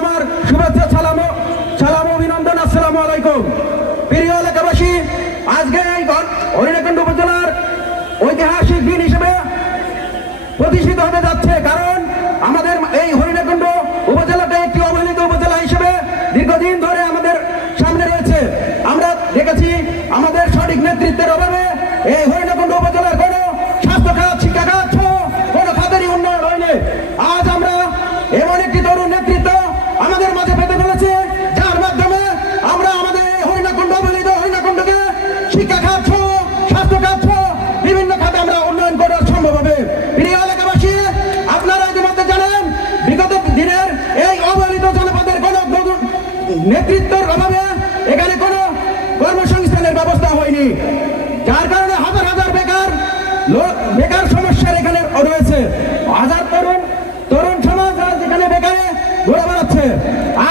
আমার শুভেচ্ছা, সালাম সালাম, অভিনন্দন, আসসালামু আলাইকুম। প্রিয় এলাকাবাসী, আজকে এই হরিণাকুণ্ড উপজেলার ঐতিহাসিক দিন হিসেবে প্রতিষ্ঠিত হতে যাচ্ছে, কারণ আমাদের এই হরিণাকুণ্ড উপজেলাটা একটি অবহেলিত উপজেলা হিসেবে দীর্ঘদিন ধরে আমাদের সামনে রয়েছে। আমরা দেখেছি আমাদের সঠিক নেতৃত্বের অভাবে এই হরিণাকুণ্ড উপজেলার কোনো স্বাস্থ্য খাত শিক্ষা খাত কোনো খাতেরই উন্নয়ন হয়নি। আজ আমরা এমন বিভিন্ন খাতে আমরা উন্নয়ন করা সম্ভব হবে। প্রিয় এলাকাবাসী, আপনারা ইতিমধ্যে জানেন, বিগত দিনের এই অবহেলিত জনপদের কোন নেতৃত্বের অভাবে এখানে কোনো কর্মসংস্থানের ব্যবস্থা হয়নি। যার কারণে হাজার হাজার বেকার বেকার সমস্যার এখানে রয়েছে। হাজার তরুণ তরুণ সমাজ এখানে বেকারে ঘুরে বেড়াচ্ছে।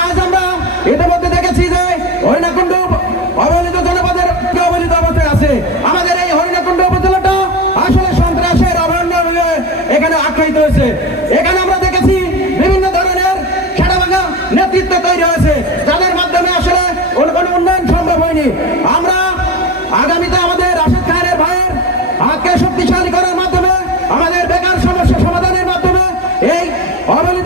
আজ আমরা ইতিমধ্যে দেখেছি যে হরিণাকুণ্ড অবহেলিত জনপদের অবহেলিত অবস্থায় আছে। সন্ত্রাসের অভয়ারণ্য এখানে আখ্যায়িত হয়েছে। এখানে আমরা দেখেছি বিভিন্ন ধরনের খেড়াভাঙা নেতৃত্ব তৈরি হয়েছে। যাদের মাধ্যমে আসলে কোনো উন্নয়ন সম্ভব হয়নি। আমরা আগামীতে আমাদের রাশেদ খানের ভাইয়ের হাতকে শক্তিশালী করার মাধ্যমে, আমাদের বেকার সমস্যা সমাধানের মাধ্যমে এই অবহেলিত